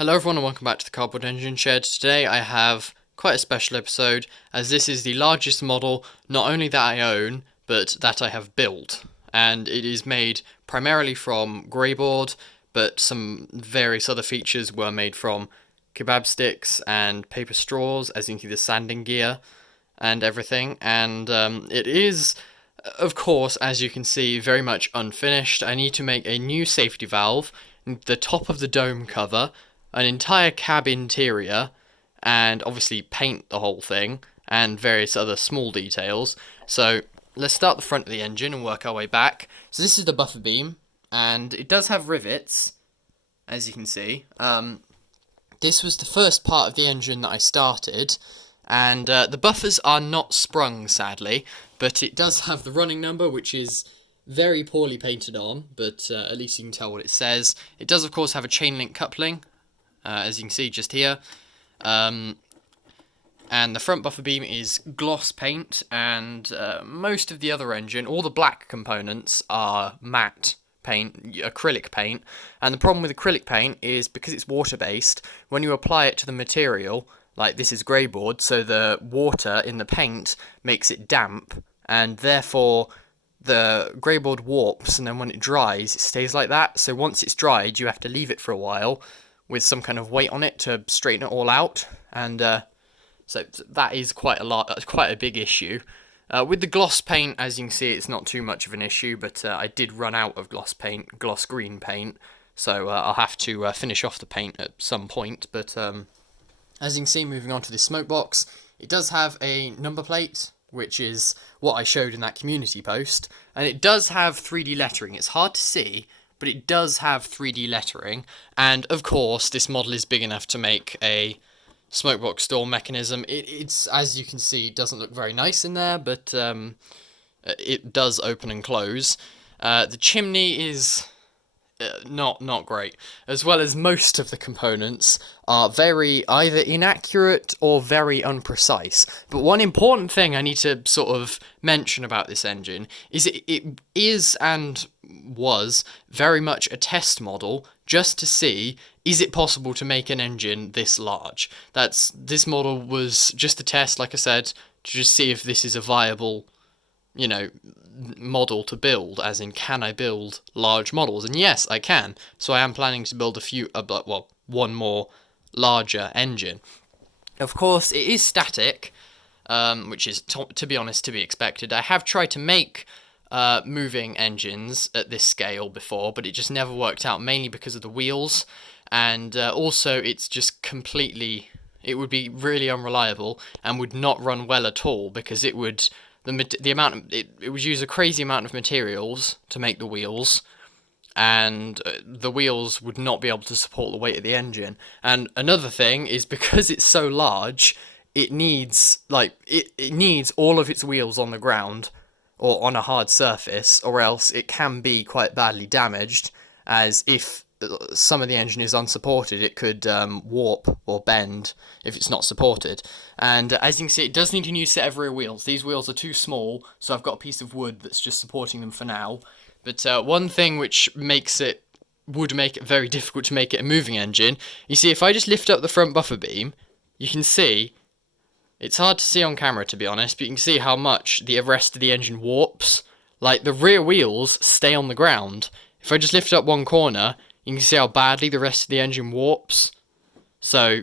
Hello everyone and welcome back to the Cardboard Engine Shed. Today I have quite a special episode, as this is the largest model not only that I own, but that I have built. And it is made primarily from greyboard, but some various other features were made from kebab sticks and paper straws, as you can see the sanding gear and everything. And it is, of course, as you can see, very much unfinished. I need to make a new safety valve, the top of the dome cover, an entire cab interior, and obviously paint the whole thing, and various other small details. So let's start the front of the engine and work our way back. So this is the buffer beam, and it does have rivets, as you can see. This was the first part of the engine that I started, and the buffers are not sprung, sadly, but it does have the running number, which is very poorly painted on, but at least you can tell what it says. It does, of course, have a chain link coupling, as you can see just here. And the front buffer beam is gloss paint, and most of the other engine, all the black components, are matte paint, acrylic paint. And the problem with acrylic paint is because it's water-based, when you apply it to the material, like this is greyboard, so the water in the paint makes it damp, and therefore the greyboard warps, and then when it dries, it stays like that. So once it's dried, you have to leave it for a while with some kind of weight on it to straighten it all out, and so that is quite a big issue. With the gloss paint, as you can see, it's not too much of an issue, but I did run out of gloss green paint, so I'll have to finish off the paint at some point. But as you can see, moving on to this smoke box, it does have a number plate, which is what I showed in that community post, and it does have 3D lettering. It's hard to see, but it does have 3D lettering, and of course this model is big enough to make a smoke box door mechanism. It's, as you can see, it doesn't look very nice in there, but it does open and close. The chimney is not great, as well as most of the components are very either inaccurate or very unprecise. But one important thing I need to sort of mention about this engine is it is and was very much a test model, just to see, is it possible to make an engine this large? This model was just a test, like I said, to just see if this is a viable, model to build, as in, can I build large models? And yes, I can. So I am planning to build one more larger engine. Of course, it is static, which is, to be honest, to be expected. I have tried to make moving engines at this scale before, but it just never worked out, mainly because of the wheels, and also it's just it would be really unreliable and would not run well at all, because it would it would use a crazy amount of materials to make the wheels, and the wheels would not be able to support the weight of the engine. And another thing is, because it's so large, it needs it needs all of its wheels on the ground or on a hard surface, or else it can be quite badly damaged, as if some of the engine is unsupported, it could warp or bend if it's not supported. And as you can see, it does need a new set of rear wheels. These wheels are too small, so I've got a piece of wood that's just supporting them for now. But one thing which would make it very difficult to make it a moving engine, you see, if I just lift up the front buffer beam, you can see, it's hard to see on camera, to be honest, but you can see how much the rest of the engine warps. Like, the rear wheels stay on the ground. If I just lift up one corner, you can see how badly the rest of the engine warps. So,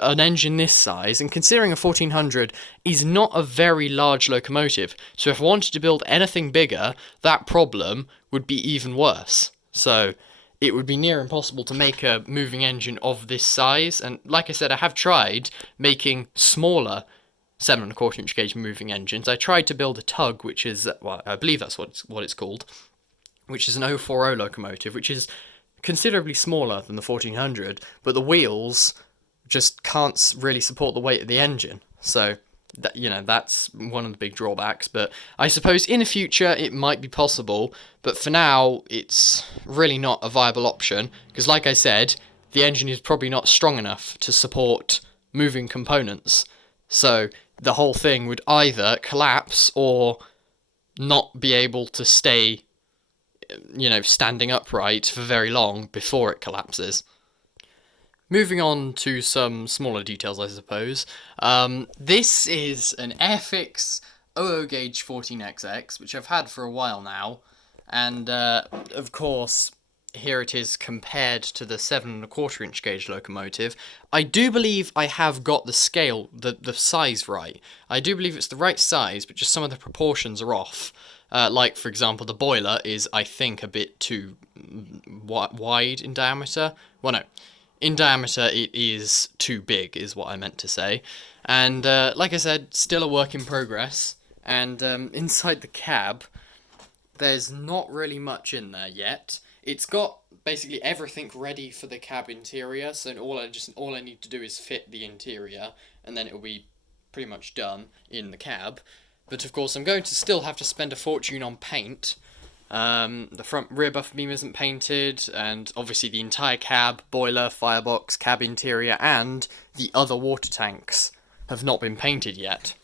an engine this size, and considering a 1400, is not a very large locomotive. So if I wanted to build anything bigger, that problem would be even worse. So it would be near impossible to make a moving engine of this size. And like I said, I have tried making smaller 7¼ inch gauge moving engines. I tried to build a tug, which is, well, I believe that's what it's called, which is an 040 locomotive, which is considerably smaller than the 1400, but the wheels just can't really support the weight of the engine. So that's one of the big drawbacks. But I suppose in the future it might be possible, but for now it's really not a viable option, because like I said, the engine is probably not strong enough to support moving components. So the whole thing would either collapse or not be able to stay standing upright for very long before it collapses. Moving on to some smaller details, I suppose. This is an Airfix 00 gauge 14XX, which I've had for a while now, and of course, here it is compared to the 7¼ inch gauge locomotive. I do believe I have got the scale, the size right. I do believe it's the right size, but just some of the proportions are off. Like, for example, the boiler is, I think, a bit too wide in diameter. Well, no. In diameter, it is too big, is what I meant to say. And, like I said, still a work in progress. And inside the cab, there's not really much in there yet. It's got basically everything ready for the cab interior, so all I need to do is fit the interior, and then it will be pretty much done in the cab. But of course, I'm going to still have to spend a fortune on paint. The front rear buffer beam isn't painted, and obviously the entire cab, boiler, firebox, cab interior, and the other water tanks have not been painted yet.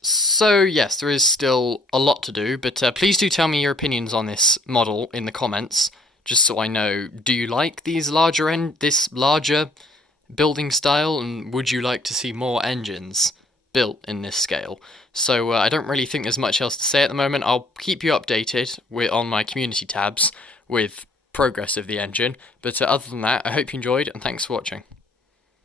So yes, there is still a lot to do, but please do tell me your opinions on this model in the comments, just so I know, do you like this larger building style, and would you like to see more engines built in this scale? So I don't really think there's much else to say at the moment. I'll keep you updated on my community tabs with progress of the engine, but other than that, I hope you enjoyed, and thanks for watching.